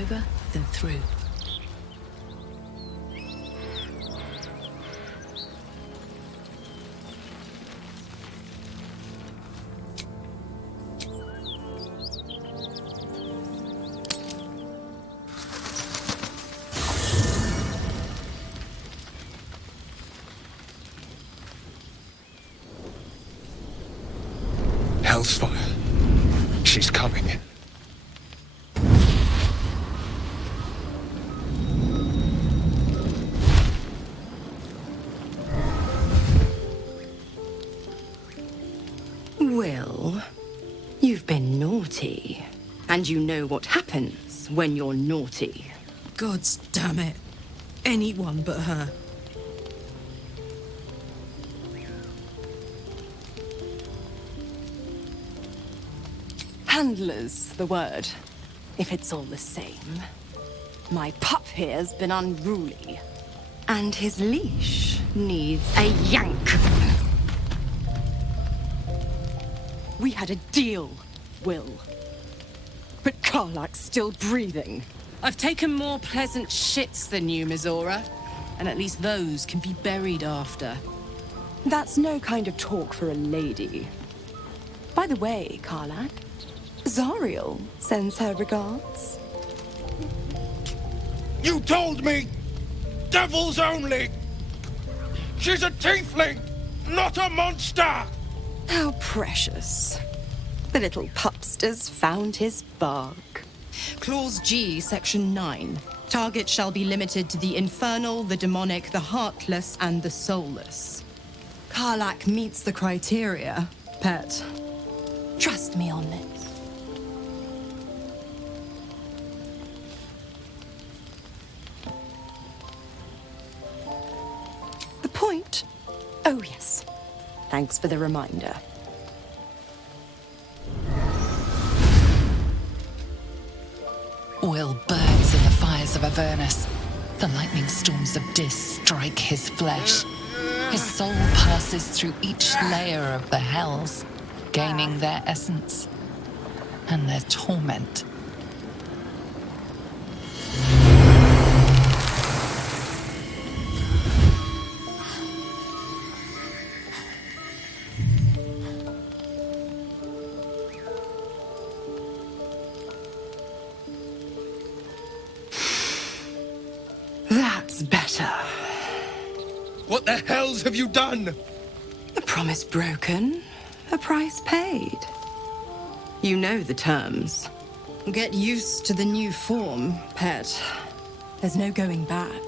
over than through. Hellsfire. She's coming. Will, you've been naughty. And you know what happens when you're naughty. Gods damn it. Anyone but her. Handler's the word, if it's all the same. My pup here's been unruly. And his leash needs a yank. We had a deal, Will. But Karlak's still breathing. I've taken more pleasant shits than you, Mizora. And at least those can be buried after. That's no kind of talk for a lady. By the way, Karlak, Zariel sends her regards. You told me! Devils only! She's a tiefling, not a monster! How precious. The little pupster's found his bark. Clause G, Section 9. Target shall be limited to the infernal, the demonic, the heartless, and the soulless. Karlak meets the criteria, pet. Trust me on this. The point? Oh, yes. Thanks for the reminder. Will burns in the fires of Avernus. The lightning storms of Dis strike his flesh. His soul passes through each layer of the hells, gaining their essence and their torment. That's better. What the hells have you done? A promise broken, a price paid. You know the terms. Get used to the new form, pet. There's no going back.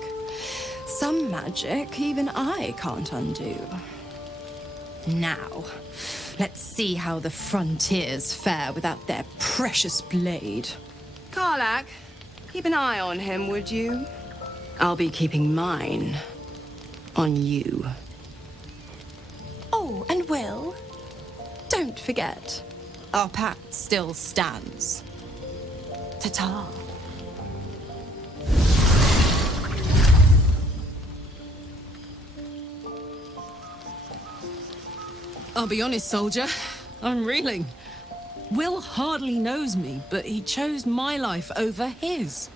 Some magic even I can't undo. Now, let's see how the frontiers fare without their precious blade. Karlak, keep an eye on him, would you? I'll be keeping mine on you. Oh, and Will, don't forget, our pact still stands. Ta-ta. I'll be honest, soldier. I'm reeling. Will hardly knows me, but he chose my life over his.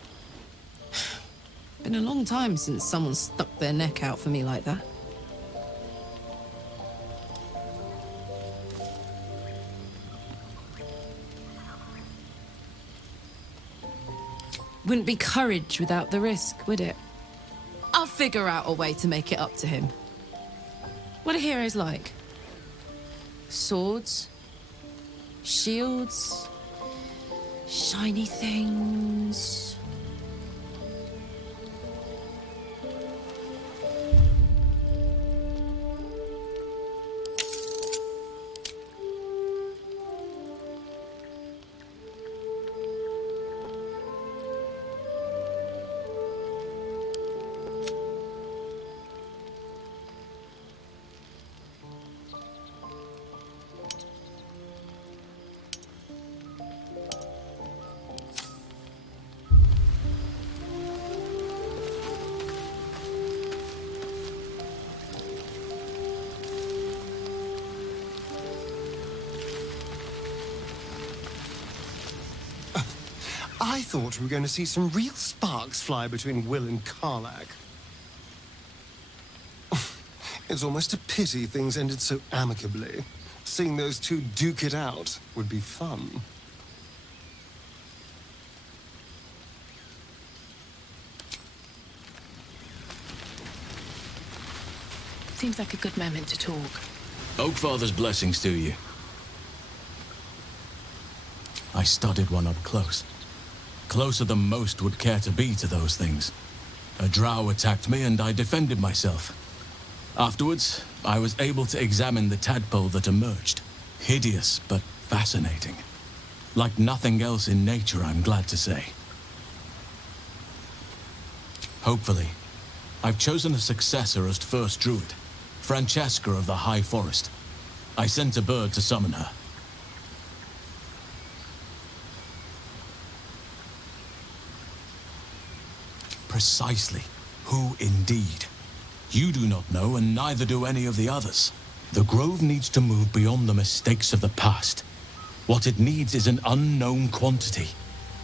Been a long time since someone stuck their neck out for me like that. Wouldn't be courage without the risk, would it? I'll figure out a way to make it up to him. What are heroes like? Swords? Shields? Shiny things? I thought we were going to see some real sparks fly between Will and Karlach. It's almost a pity things ended so amicably. Seeing those two duke it out would be fun. Seems like a good moment to talk. Oakfather's blessings to you. I studied one up close. Closer than most would care to be to those things. A drow attacked me and I defended myself. Afterwards, I was able to examine the tadpole that emerged. Hideous, but fascinating. Like nothing else in nature, I'm glad to say. Hopefully, I've chosen a successor as first druid. Francesca of the High Forest. I sent a bird to summon her. Precisely. Who indeed? You do not know, and neither do any of the others. The Grove needs to move beyond the mistakes of the past. What it needs is an unknown quantity.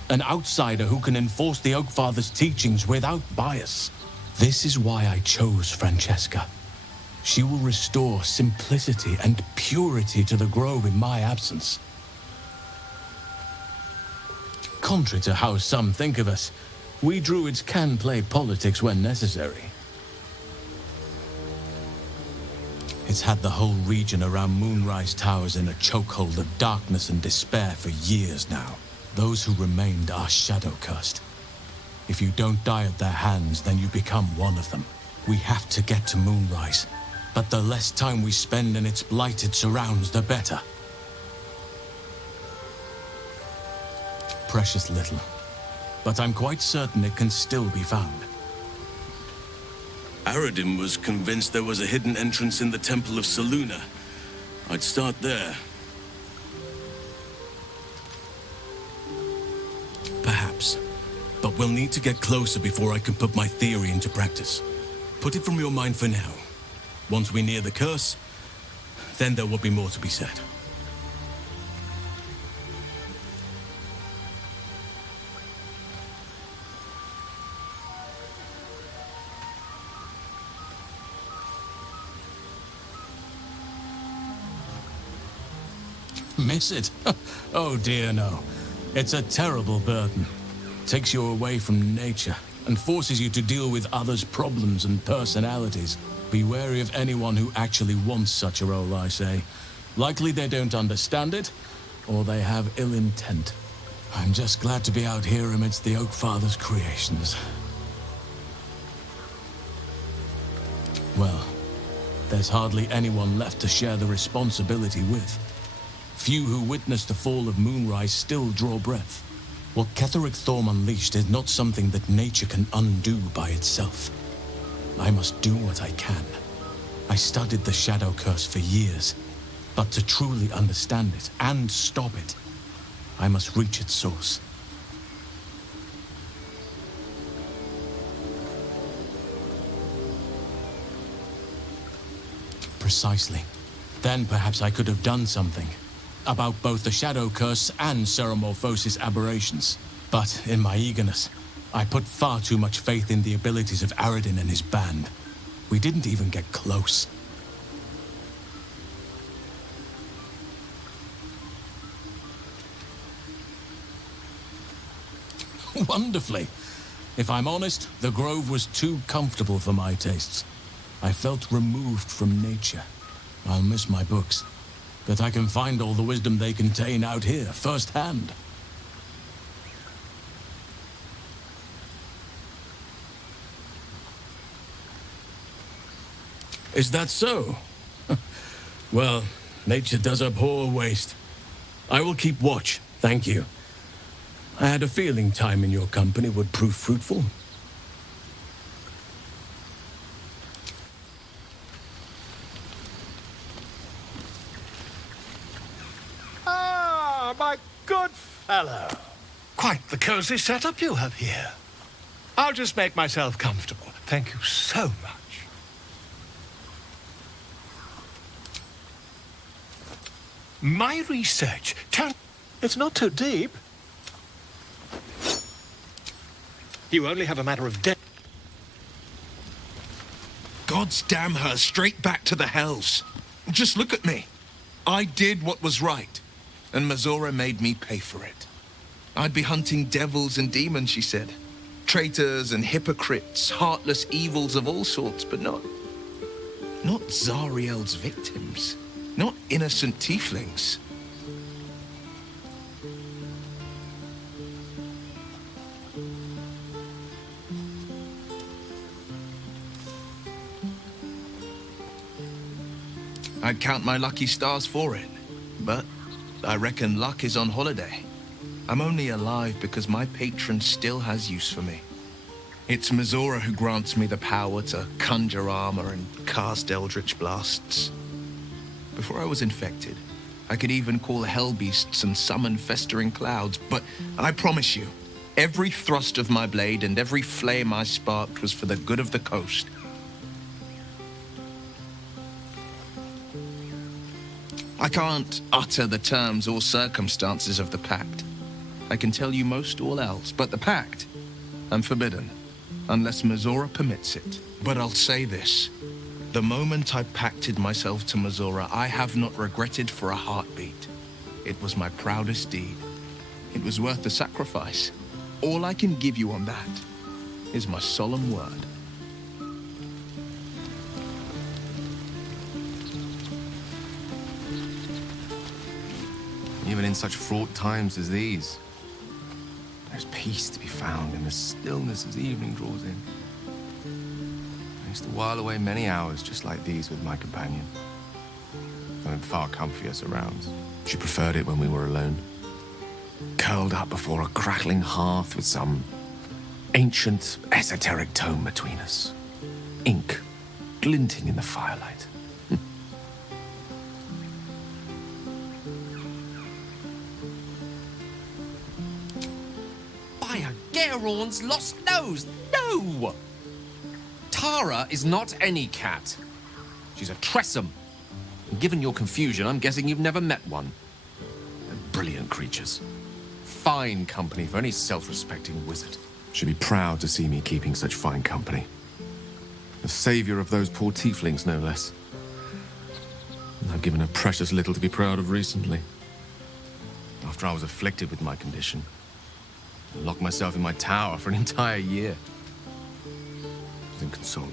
An outsider who can enforce the Oakfather's teachings without bias. This is why I chose Francesca. She will restore simplicity and purity to the Grove in my absence. Contrary to how some think of us, we druids can play politics when necessary. It's had the whole region around Moonrise Towers in a chokehold of darkness and despair for years now. Those who remained are shadow-cursed. If you don't die at their hands, then you become one of them. We have to get to Moonrise, but the less time we spend in its blighted surrounds, the better. Precious little, but I'm quite certain it can still be found. Aradin was convinced there was a hidden entrance in the Temple of Selûne. I'd start there. Perhaps. But we'll need to get closer before I can put my theory into practice. Put it from your mind for now. Once we near the curse, then there will be more to be said. Miss it? Oh dear, no. It's a terrible burden. Takes you away from nature and forces you to deal with others' problems and personalities. Be wary of anyone who actually wants such a role, I say. Likely they don't understand it, or they have ill intent. I'm just glad to be out here amidst the Oakfather's creations. Well, there's hardly anyone left to share the responsibility with. Few who witnessed the fall of Moonrise still draw breath. What Ketheric Thorm unleashed is not something that nature can undo by itself. I must do what I can. I studied the Shadow Curse for years, but to truly understand it and stop it, I must reach its source. Precisely. Then perhaps I could have done something about both the Shadow Curse and Ceremorphosis aberrations. But in my eagerness, I put far too much faith in the abilities of Aradin and his band. We didn't even get close. Wonderfully. If I'm honest, the Grove was too comfortable for my tastes. I felt removed from nature. I'll miss my books, but I can find all the wisdom they contain out here, firsthand. Is that so? Well, nature does abhor waste. I will keep watch, thank you. I had a feeling time in your company would prove fruitful. Ah, my good fellow. Quite the cozy setup you have here. I'll just make myself comfortable. Thank you so much. My research turned... It's not too deep. You only have a matter of days. God's damn her straight back to the hells. Just look at me. I did what was right, and Mazora made me pay for it. I'd be hunting devils and demons, she said. Traitors and hypocrites, heartless evils of all sorts, but not Zariel's victims. Not innocent tieflings. I'd count my lucky stars for it, but I reckon luck is on holiday. I'm only alive because my patron still has use for me. It's Mazora who grants me the power to conjure armor and cast eldritch blasts. Before I was infected, I could even call hell beasts and summon festering clouds, but I promise you, every thrust of my blade and every flame I sparked was for the good of the coast. I can't utter the terms or circumstances of the pact. I can tell you most all else, but the pact, I'm forbidden, unless Mazora permits it. But I'll say this. The moment I pacted myself to Mazora, I have not regretted for a heartbeat. It was my proudest deed. It was worth the sacrifice. All I can give you on that is my solemn word. Even in such fraught times as these, there's peace to be found in the stillness as evening draws in. I used to while away many hours just like these with my companion. Though in far comfier surrounds. She preferred it when we were alone. Curled up before a crackling hearth with some ancient, esoteric tome between us. Ink glinting in the firelight. Garon's lost nose. No! Tara is not any cat. She's a Tressum. And given your confusion, I'm guessing you've never met one. They're brilliant creatures. Fine company for any self-respecting wizard. She'd be proud to see me keeping such fine company. The savior of those poor tieflings, no less. I've given her precious little to be proud of recently. After I was afflicted with my condition, I locked myself in my tower for an entire year. I was inconsolable,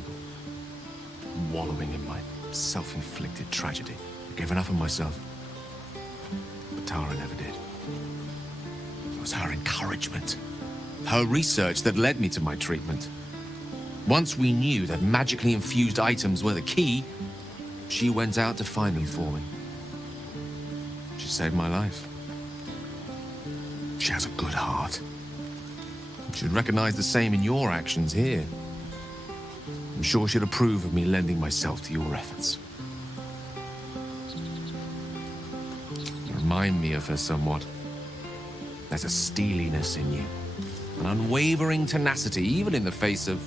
wallowing in my self-inflicted tragedy. I gave enough of myself. But Tara never did. It was her encouragement, her research that led me to my treatment. Once we knew that magically infused items were the key, she went out to find them for me. She saved my life. She has a good heart. She'd recognize the same in your actions here. I'm sure she'd approve of me lending myself to your efforts. You remind me of her somewhat. There's a steeliness in you, an unwavering tenacity, even in the face of,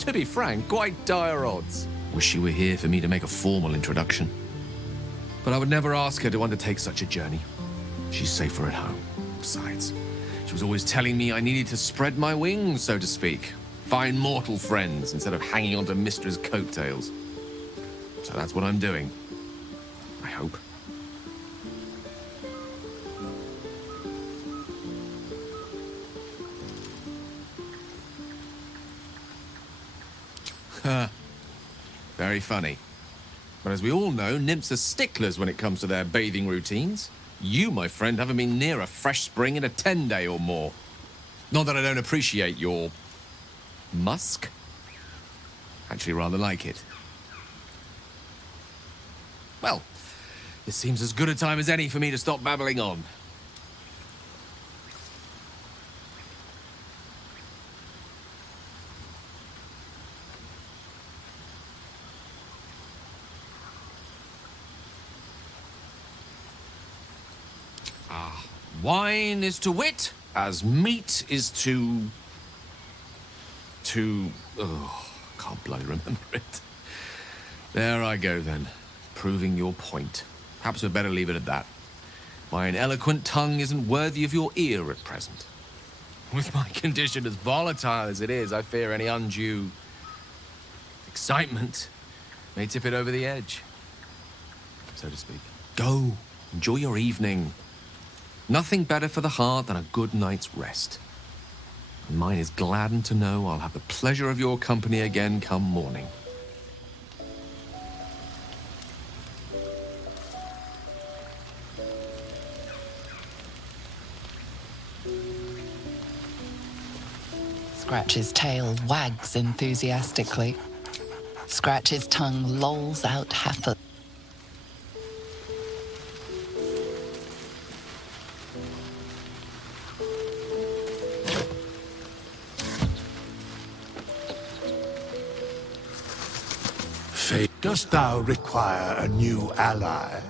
to be frank, quite dire odds. Wish you were here for me to make a formal introduction. But I would never ask her to undertake such a journey. She's safer at home. Besides, she was always telling me I needed to spread my wings, so to speak. Find mortal friends instead of hanging onto Mistra's coattails. So that's what I'm doing. I hope. Very funny. But as we all know, nymphs are sticklers when it comes to their bathing routines. You, my friend, haven't been near a fresh spring in a 10-day or more. Not that I don't appreciate your musk. Actually, rather like it. Well, this seems as good a time as any for me to stop babbling on. Wine is to wit, as meat is to... Oh, can't bloody remember it. There I go, then. Proving your point. Perhaps we'd better leave it at that. My eloquent tongue isn't worthy of your ear at present. With my condition as volatile as it is, I fear any undue excitement may tip it over the edge, so to speak. Go. Enjoy your evening. Nothing better for the heart than a good night's rest. And mine is gladdened to know I'll have the pleasure of your company again come morning. Scratch's tail wags enthusiastically. Scratch's tongue lolls out happily. Dost thou require a new ally?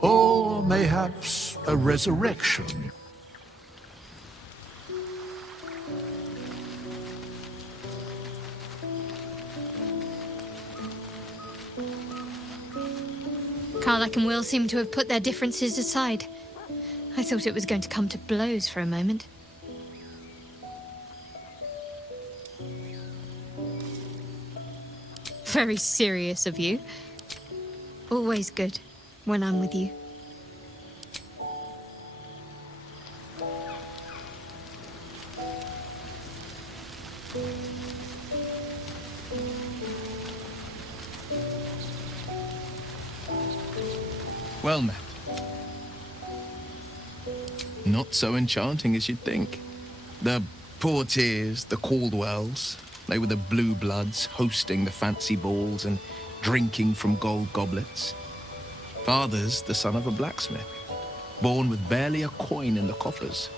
Or mayhaps a resurrection? Karlach and Will seem to have put their differences aside. I thought it was going to come to blows for a moment. Very serious of you. Always good when I'm with you. Well met. Not so enchanting as you'd think. The Portiers, the Caldwells, they were the blue bloods hosting the fancy balls and drinking from gold goblets. Father's the son of a blacksmith, born with barely a coin in the coffers.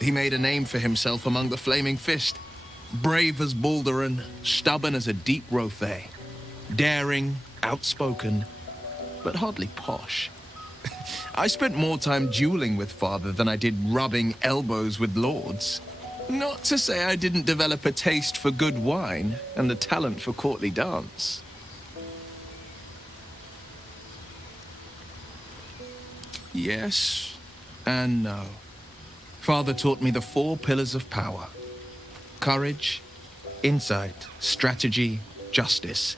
He made a name for himself among the Flaming Fist, brave as Baldur and stubborn as a deep Rothay, daring, outspoken, but hardly posh. I spent more time dueling with Father than I did rubbing elbows with lords. Not to say I didn't develop a taste for good wine and the talent for courtly dance. Yes and no. Father taught me the 4 pillars of power: courage, insight, strategy, justice.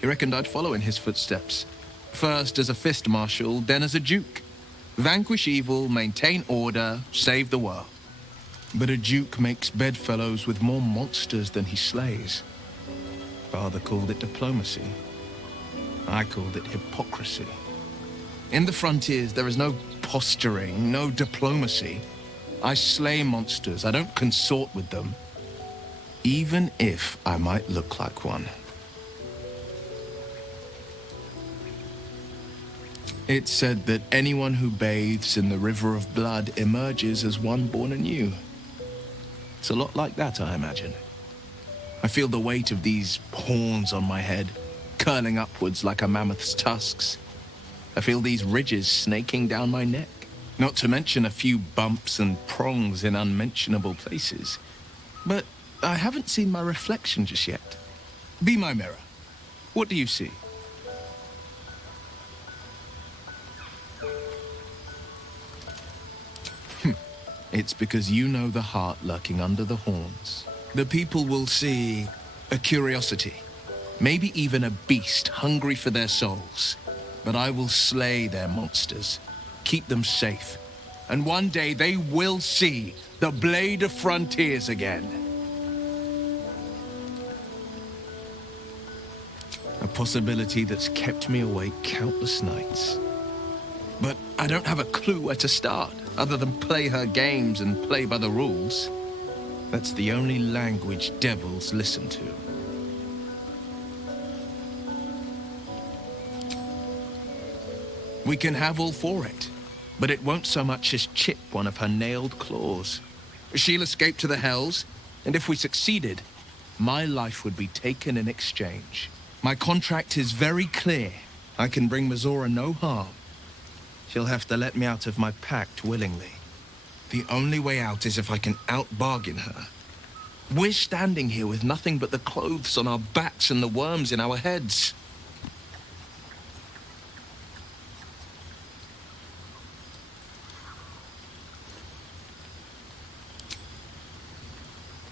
He reckoned I'd follow in his footsteps. First as a fist marshal, then as a duke. Vanquish evil, maintain order, save the world. But a duke makes bedfellows with more monsters than he slays. Father called it diplomacy. I called it hypocrisy. In the frontiers, there is no posturing, no diplomacy. I slay monsters, I don't consort with them. Even if I might look like one. It's said that anyone who bathes in the river of blood emerges as one born anew. It's a lot like that, I imagine. I feel the weight of these horns on my head, curling upwards like a mammoth's tusks. I feel these ridges snaking down my neck, not to mention a few bumps and prongs in unmentionable places. But I haven't seen my reflection just yet. Be my mirror. What do you see? It's because you know the heart lurking under the horns. The people will see a curiosity, maybe even a beast hungry for their souls. But I will slay their monsters, keep them safe, and one day they will see the Blade of Frontiers again. A possibility that's kept me awake countless nights. But I don't have a clue where to start, other than play her games and play by the rules. That's the only language devils listen to. We can have all for it, but it won't so much as chip one of her nailed claws. She'll escape to the Hells, and if we succeeded, my life would be taken in exchange. My contract is very clear. I can bring Mizora no harm. She'll have to let me out of my pact willingly. The only way out is if I can out-bargain her. We're standing here with nothing but the clothes on our backs and the worms in our heads.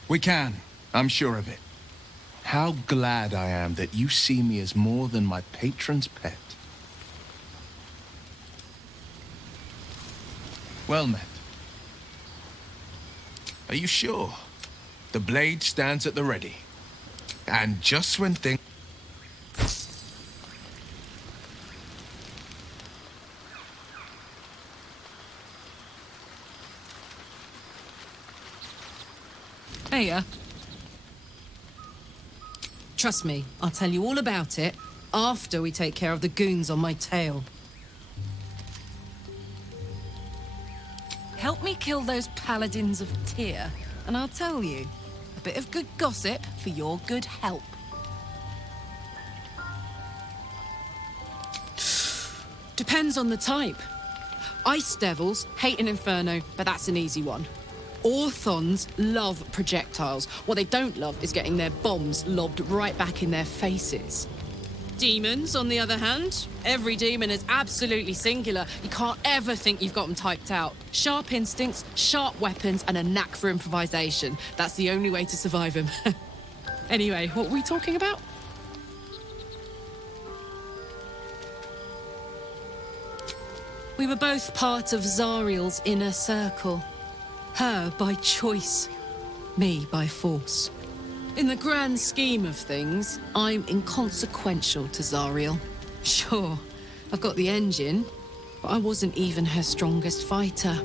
We can. I'm sure of it. How glad I am that you see me as more than my patron's pet. Well met. Are you sure? The blade stands at the ready. And just when things... Hiya. Trust me, I'll tell you all about it after we take care of the goons on my tail. Help me kill those paladins of Tyr, and I'll tell you, a bit of good gossip for your good help. Depends on the type. Ice devils hate an inferno, but that's an easy one. Orthons love projectiles. What they don't love is getting their bombs lobbed right back in their faces. Demons, on the other hand, every demon is absolutely singular. You can't ever think you've got them typed out. Sharp instincts, sharp weapons, and a knack for improvisation. That's the only way to survive them. Anyway, what were we talking about? We were both part of Zariel's inner circle. Her by choice, me by force. In the grand scheme of things, I'm inconsequential to Zariel. Sure, I've got the engine, but I wasn't even her strongest fighter.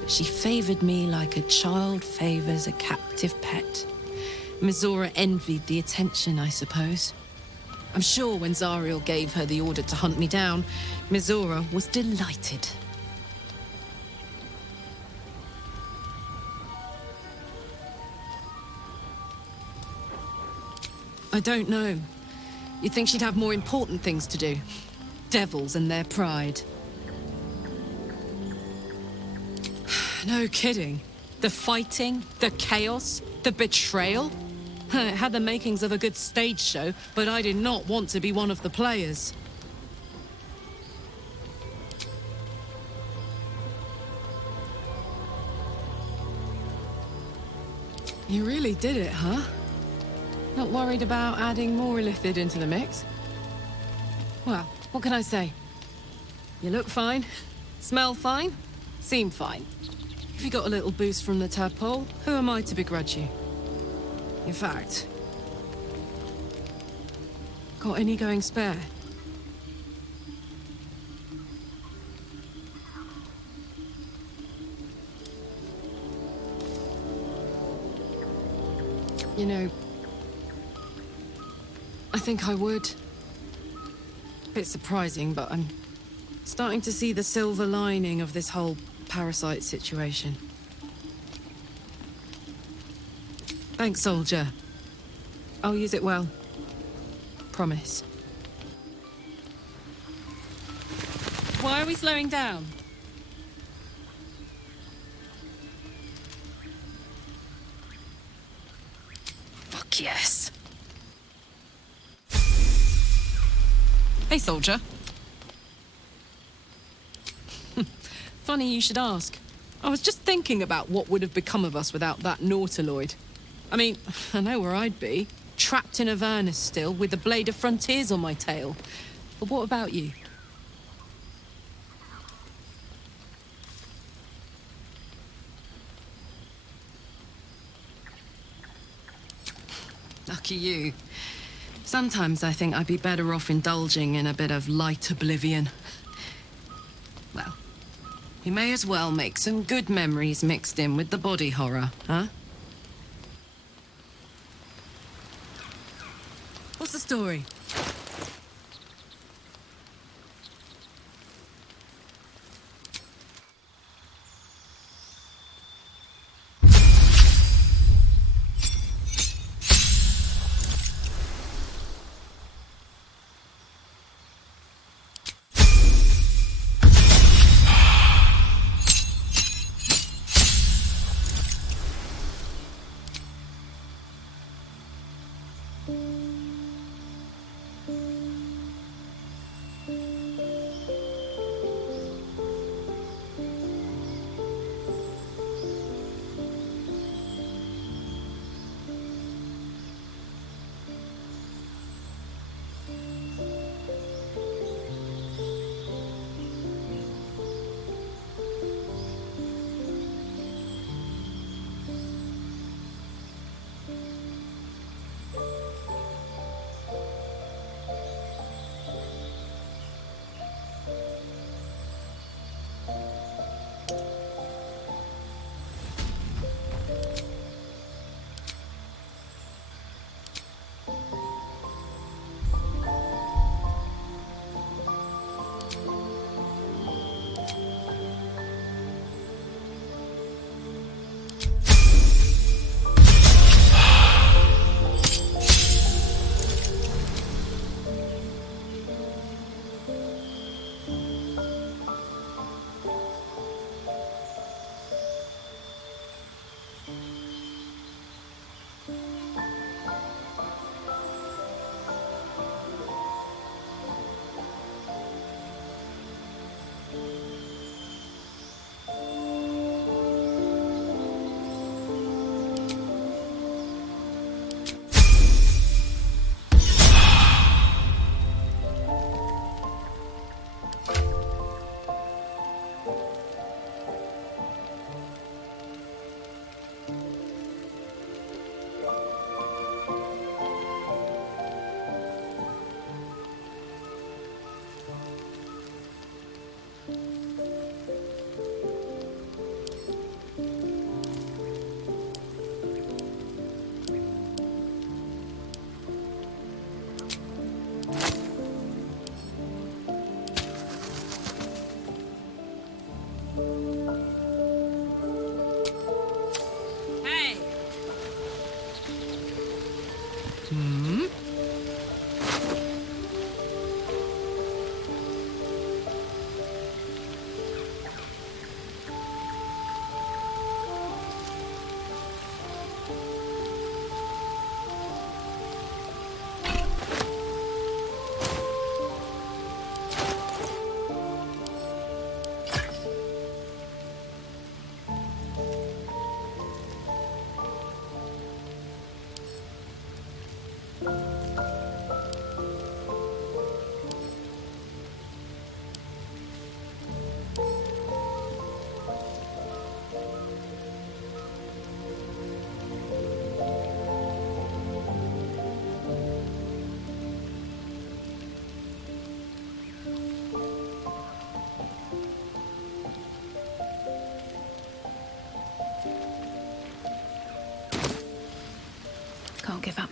But she favored me like a child favors a captive pet. Mizora envied the attention, I suppose. I'm sure when Zariel gave her the order to hunt me down, Mizora was delighted. I don't know. You'd think she'd have more important things to do. Devils and their pride. No kidding. The fighting, the chaos, the betrayal. It had the makings of a good stage show, but I did not want to be one of the players. You really did it, huh? Not worried about adding more illithid into the mix? Well, what can I say? You look fine, smell fine, seem fine. If you got a little boost from the tadpole, who am I to begrudge you? In fact, got any going spare? You know, I think I would. Bit surprising, but I'm starting to see the silver lining of this whole parasite situation. Thanks, soldier. I'll use it well. Promise. Why are we slowing down? Fuck yes. Hey, soldier. Funny you should ask. I was just thinking about what would have become of us without that Nautiloid. I mean, I know where I'd be. Trapped in Avernus still, with the Blade of Frontiers on my tail. But what about you? Lucky you. Sometimes I think I'd be better off indulging in a bit of light oblivion. Well, we may as well make some good memories mixed in with the body horror, huh? What's the story?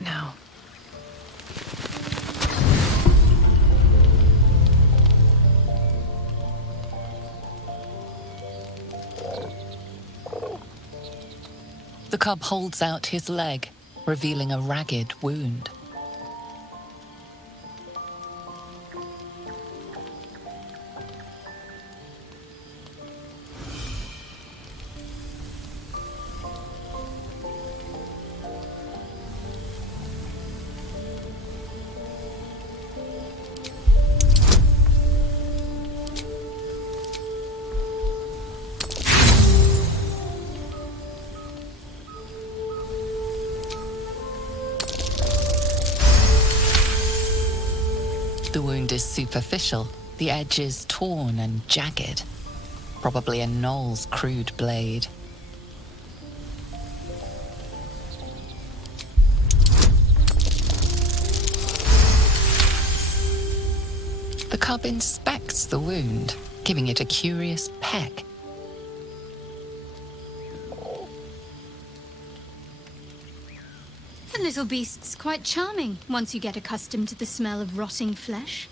now. The cub holds out his leg, revealing a ragged wound. The wound is superficial, the edge is torn and jagged. Probably a gnoll's crude blade. The cub inspects the wound, giving it a curious peck. The little beast's quite charming once you get accustomed to the smell of rotting flesh.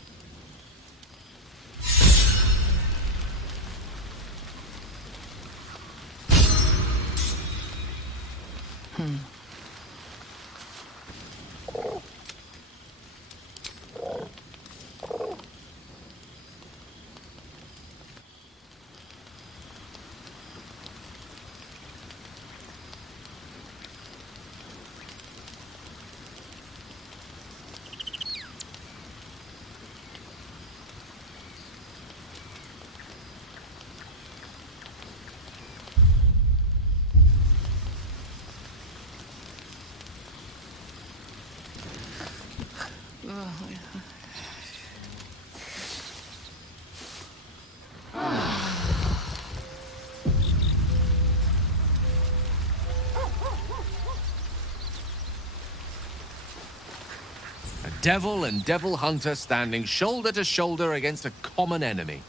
Devil and devil hunter standing shoulder to shoulder against a common enemy.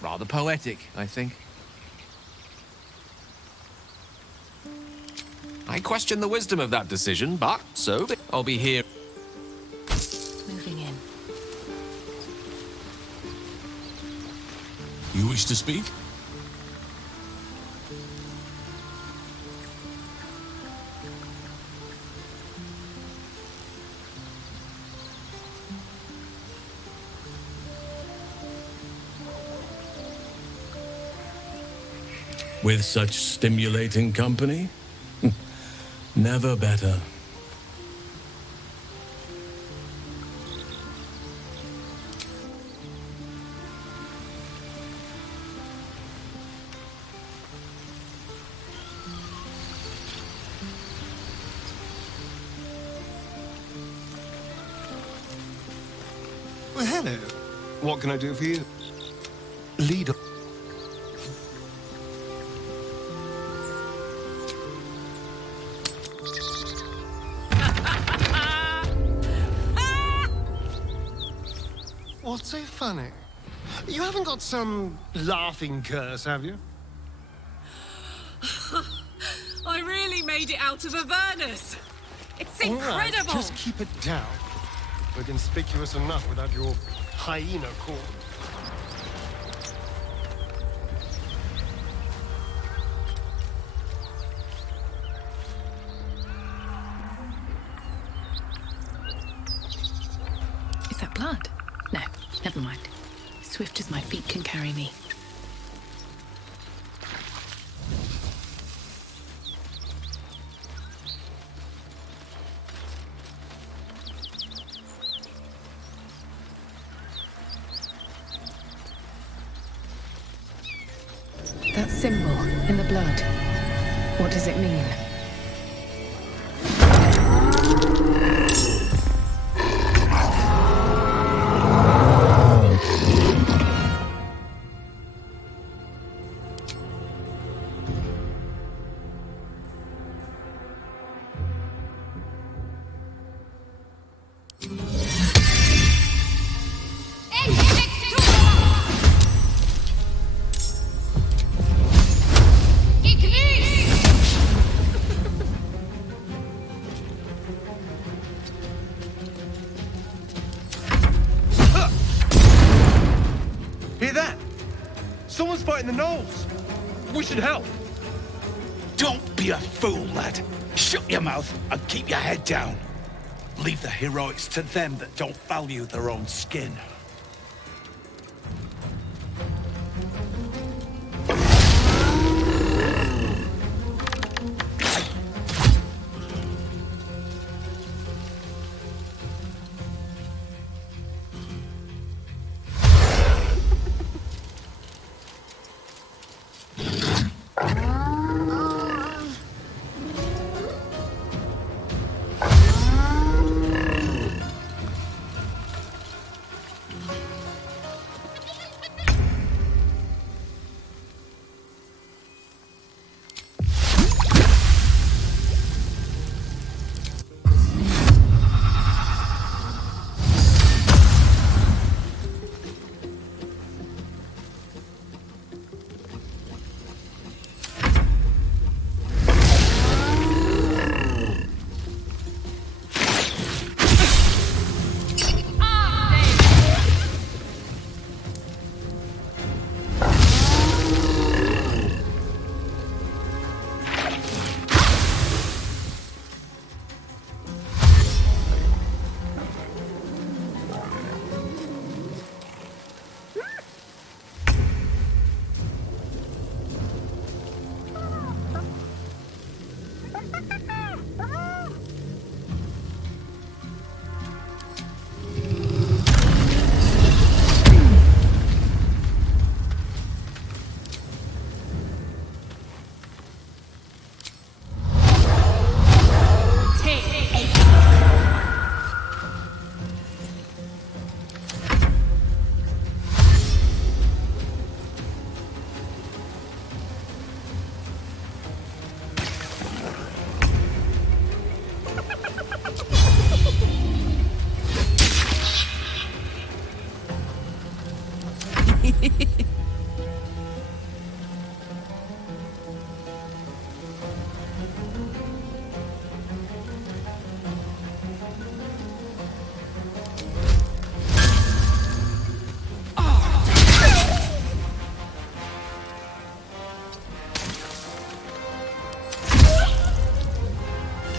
Rather poetic, I think. I question the wisdom of that decision, but so I'll be here. Moving in. You wish to speak? With such stimulating company? Never better. Well, hello. What can I do for you? Lead on. What's so funny? You haven't got some laughing curse, have you? I really made it out of Avernus. It's incredible. All right, just keep it down. We're conspicuous enough without your hyena call. Is that blood? No, never mind. Swift as my feet can carry me. That symbol in the blood, what does it mean? Someone's fighting the gnolls. We should help. Don't be a fool, lad. Shut your mouth and keep your head down. Leave the heroics to them that don't value their own skin.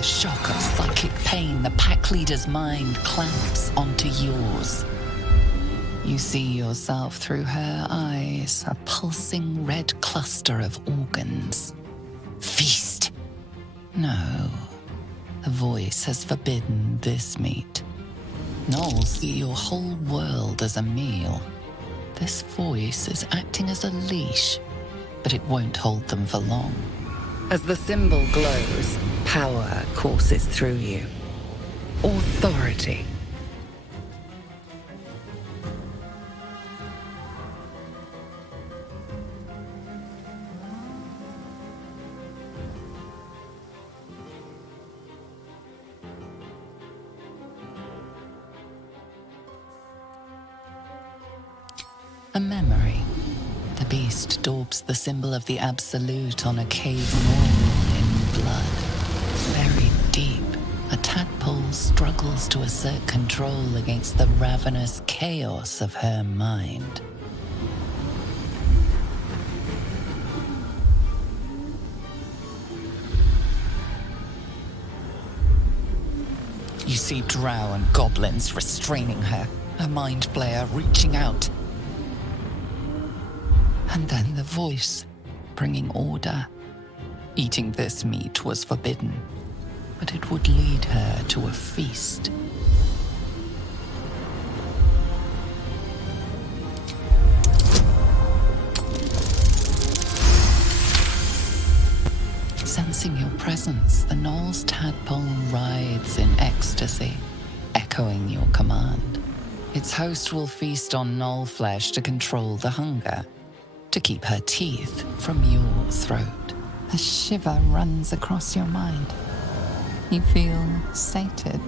Shock of psychic pain, the pack leader's mind clamps onto yours. You see yourself through her eyes, a pulsing red cluster of organs. Feast! No, the voice has forbidden this meat. Gnolls see your whole world as a meal. This voice is acting as a leash, but it won't hold them for long. As the symbol glows, power courses through you. Authority. A memory. The beast daubs the symbol of the Absolute on a cave wall in blood. Buried deep, a tadpole struggles to assert control against the ravenous chaos of her mind. You see drow and goblins restraining her, a mind flayer reaching out. And then the voice, bringing order. Eating this meat was forbidden, but it would lead her to a feast. Sensing your presence, the Gnoll's tadpole writhes in ecstasy, echoing your command. Its host will feast on Gnoll flesh to control the hunger, to keep her teeth from your throat. A shiver runs across your mind. You feel sated.